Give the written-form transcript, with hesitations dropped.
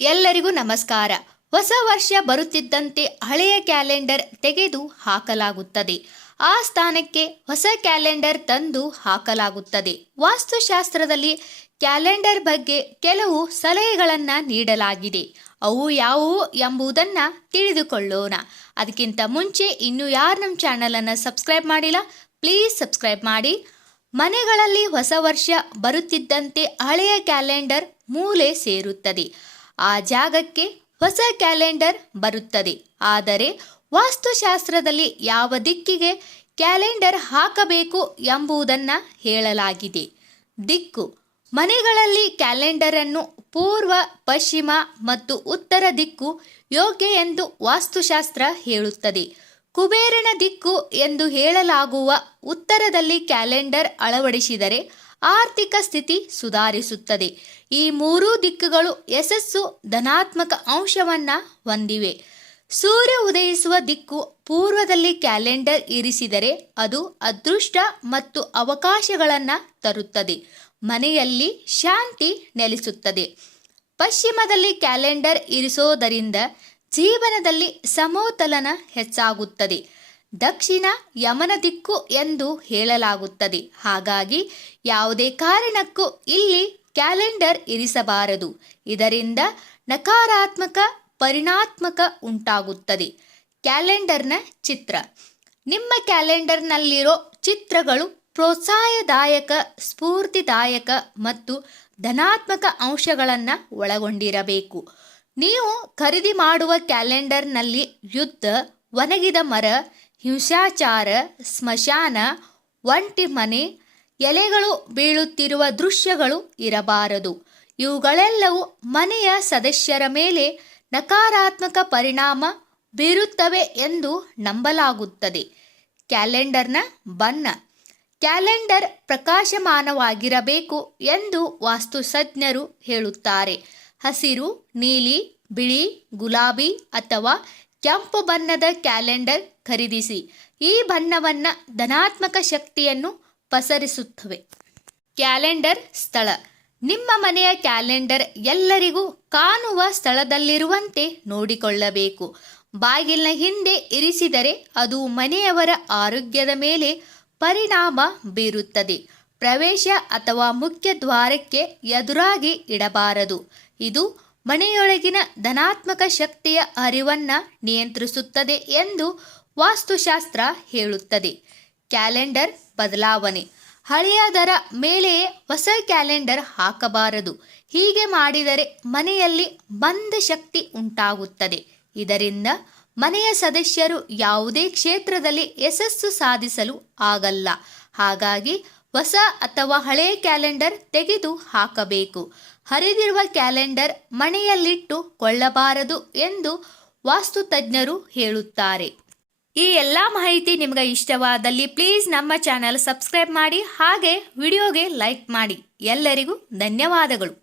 ಎಲ್ಲರಿಗೂ ನಮಸ್ಕಾರ. ಹೊಸ ವರ್ಷ ಬರುತ್ತಿದ್ದಂತೆ ಹಳೆಯ ಕ್ಯಾಲೆಂಡರ್ ತೆಗೆದು ಹಾಕಲಾಗುತ್ತದೆ. ಆ ಸ್ಥಾನಕ್ಕೆ ಹೊಸ ಕ್ಯಾಲೆಂಡರ್ ತಂದು ಹಾಕಲಾಗುತ್ತದೆ. ವಾಸ್ತುಶಾಸ್ತ್ರದಲ್ಲಿ ಕ್ಯಾಲೆಂಡರ್ ಬಗ್ಗೆ ಕೆಲವು ಸಲಹೆಗಳನ್ನು ನೀಡಲಾಗಿದೆ. ಅವು ಯಾವುವು ಎಂಬುದನ್ನು ತಿಳಿದುಕೊಳ್ಳೋಣ. ಅದಕ್ಕಿಂತ ಮುಂಚೆ ಇನ್ನೂ ಯಾರು ನಮ್ಮ ಚಾನಲನ್ನು ಸಬ್ಸ್ಕ್ರೈಬ್ ಮಾಡಿಲ್ಲ, ಪ್ಲೀಸ್ ಸಬ್ಸ್ಕ್ರೈಬ್ ಮಾಡಿ. ಮನೆಗಳಲ್ಲಿ ಹೊಸ ವರ್ಷ ಬರುತ್ತಿದ್ದಂತೆ ಹಳೆಯ ಕ್ಯಾಲೆಂಡರ್ ಮೂಲೆ ಸೇರುತ್ತದೆ. ಆ ಜಾಗಕ್ಕೆ ಹೊಸ ಕ್ಯಾಲೆಂಡರ್ ಬರುತ್ತದೆ. ಆದರೆ ವಾಸ್ತುಶಾಸ್ತ್ರದಲ್ಲಿ ಯಾವ ದಿಕ್ಕಿಗೆ ಕ್ಯಾಲೆಂಡರ್ ಹಾಕಬೇಕು ಎಂಬುದನ್ನು ಹೇಳಲಾಗಿದೆ. ದಿಕ್ಕು: ಮನೆಗಳಲ್ಲಿ ಕ್ಯಾಲೆಂಡರನ್ನು ಪೂರ್ವ, ಪಶ್ಚಿಮ ಮತ್ತು ಉತ್ತರ ದಿಕ್ಕು ಯೋಗ್ಯ ಎಂದು ವಾಸ್ತುಶಾಸ್ತ್ರ ಹೇಳುತ್ತದೆ. ಕುಬೇರನ ದಿಕ್ಕು ಎಂದು ಹೇಳಲಾಗುವ ಉತ್ತರದಲ್ಲಿ ಕ್ಯಾಲೆಂಡರ್ ಅಳವಡಿಸಿದರೆ ಆರ್ಥಿಕ ಸ್ಥಿತಿ ಸುಧಾರಿಸುತ್ತದೆ. ಈ ಮೂರೂ ದಿಕ್ಕುಗಳು ಯಶಸ್ಸು, ಧನಾತ್ಮಕ ಅಂಶವನ್ನು ಹೊಂದಿವೆ. ಸೂರ್ಯ ಉದಯಿಸುವ ದಿಕ್ಕು ಪೂರ್ವದಲ್ಲಿ ಕ್ಯಾಲೆಂಡರ್ ಇರಿಸಿದರೆ ಅದು ಅದೃಷ್ಟ ಮತ್ತು ಅವಕಾಶಗಳನ್ನು ತರುತ್ತದೆ. ಮನೆಯಲ್ಲಿ ಶಾಂತಿ ನೆಲೆಸುತ್ತದೆ. ಪಶ್ಚಿಮದಲ್ಲಿ ಕ್ಯಾಲೆಂಡರ್ ಇರಿಸೋದರಿಂದ ಜೀವನದಲ್ಲಿ ಸಮತೋಲನ ಹೆಚ್ಚಾಗುತ್ತದೆ. ದಕ್ಷಿಣ ಯಮನ ದಿಕ್ಕು ಎಂದು ಹೇಳಲಾಗುತ್ತದೆ. ಹಾಗಾಗಿ ಯಾವುದೇ ಕಾರಣಕ್ಕೂ ಇಲ್ಲಿ ಕ್ಯಾಲೆಂಡರ್ ಇರಿಸಬಾರದು. ಇದರಿಂದ ನಕಾರಾತ್ಮಕ ಪರಿಣಾತ್ಮಕ ಉಂಟಾಗುತ್ತದೆ. ಕ್ಯಾಲೆಂಡರ್ನ ಚಿತ್ರ: ನಿಮ್ಮ ಕ್ಯಾಲೆಂಡರ್ನಲ್ಲಿರೋ ಚಿತ್ರಗಳು ಪ್ರೋತ್ಸಾಹದಾಯಕ, ಸ್ಫೂರ್ತಿದಾಯಕ ಮತ್ತು ಧನಾತ್ಮಕ ಅಂಶಗಳನ್ನು ಒಳಗೊಂಡಿರಬೇಕು. ನೀವು ಖರೀದಿ ಮಾಡುವ ಕ್ಯಾಲೆಂಡರ್ನಲ್ಲಿ ಯುದ್ಧ, ಒಣಗಿದ ಮರ, ಹಿಂಸಾಚಾರ, ಸ್ಮಶಾನ, ಒಂಟಿ ಮನೆ, ಎಲೆಗಳು ಬೀಳುತ್ತಿರುವ ದೃಶ್ಯಗಳು ಇರಬಾರದು. ಇವುಗಳೆಲ್ಲವೂ ಮನೆಯ ಸದಸ್ಯರ ಮೇಲೆ ನಕಾರಾತ್ಮಕ ಪರಿಣಾಮ ಬೀರುತ್ತವೆ ಎಂದು ನಂಬಲಾಗುತ್ತದೆ. ಕ್ಯಾಲೆಂಡರ್ನ ಬಣ್ಣ: ಕ್ಯಾಲೆಂಡರ್ ಪ್ರಕಾಶಮಾನವಾಗಿರಬೇಕು ಎಂದು ವಾಸ್ತುತಜ್ಞರು ಹೇಳುತ್ತಾರೆ. ಹಸಿರು, ನೀಲಿ, ಬಿಳಿ, ಗುಲಾಬಿ ಅಥವಾ ಕೆಂಪು ಬಣ್ಣದ ಕ್ಯಾಲೆಂಡರ್ ಖರೀದಿಸಿ. ಈ ಬಣ್ಣವನ್ನು ಧನಾತ್ಮಕ ಶಕ್ತಿಯನ್ನು ಪಸರಿಸುತ್ತವೆ. ಕ್ಯಾಲೆಂಡರ್ ಸ್ಥಳ: ನಿಮ್ಮ ಮನೆಯ ಕ್ಯಾಲೆಂಡರ್ ಎಲ್ಲರಿಗೂ ಕಾಣುವ ಸ್ಥಳದಲ್ಲಿರುವಂತೆ ನೋಡಿಕೊಳ್ಳಬೇಕು. ಬಾಗಿಲಿನ ಹಿಂದೆ ಇರಿಸಿದರೆ ಅದು ಮನೆಯವರ ಆರೋಗ್ಯದ ಮೇಲೆ ಪರಿಣಾಮ ಬೀರುತ್ತದೆ. ಪ್ರವೇಶ ಅಥವಾ ಮುಖ್ಯ ದ್ವಾರಕ್ಕೆ ಎದುರಾಗಿ ಇಡಬಾರದು. ಇದು ಮನೆಯೊಳಗಿನ ಧನಾತ್ಮಕ ಶಕ್ತಿಯ ಹರಿವನ್ನು ನಿಯಂತ್ರಿಸುತ್ತದೆ ಎಂದು ವಾಸ್ತುಶಾಸ್ತ್ರ ಹೇಳುತ್ತದೆ. ಕ್ಯಾಲೆಂಡರ್ ಬದಲಾವಣೆ: ಹಳೆಯದರ ಮೇಲೆಯೇ ಹೊಸ ಕ್ಯಾಲೆಂಡರ್ ಹಾಕಬಾರದು. ಹೀಗೆ ಮಾಡಿದರೆ ಮನೆಯಲ್ಲಿ ಬಂದ ಶಕ್ತಿ ಉಂಟಾಗುತ್ತದೆ. ಇದರಿಂದ ಮನೆಯ ಸದಸ್ಯರು ಯಾವುದೇ ಕ್ಷೇತ್ರದಲ್ಲಿ ಯಶಸ್ಸು ಸಾಧಿಸಲು ಆಗಲ್ಲ. ಹಾಗಾಗಿ ಹೊಸ ಅಥವಾ ಹಳೆಯ ಕ್ಯಾಲೆಂಡರ್ ತೆಗೆದು ಹಾಕಬೇಕು. ಹರಿದಿರುವ ಕ್ಯಾಲೆಂಡರ್ ಮನೆಯಲ್ಲಿಟ್ಟು ಕೊಳ್ಳಬಾರದು ಎಂದು ವಾಸ್ತುತಜ್ಞರು ಹೇಳುತ್ತಾರೆ. ಈ ಎಲ್ಲ ಮಾಹಿತಿ ನಿಮಗೆ ಇಷ್ಟವಾದಲ್ಲಿ ಪ್ಲೀಸ್ ನಮ್ಮ ಚಾನಲ್ ಸಬ್ಸ್ಕ್ರೈಬ್ ಮಾಡಿ, ಹಾಗೆ ವಿಡಿಯೋಗೆ ಲೈಕ್ ಮಾಡಿ. ಎಲ್ಲರಿಗೂ ಧನ್ಯವಾದಗಳು.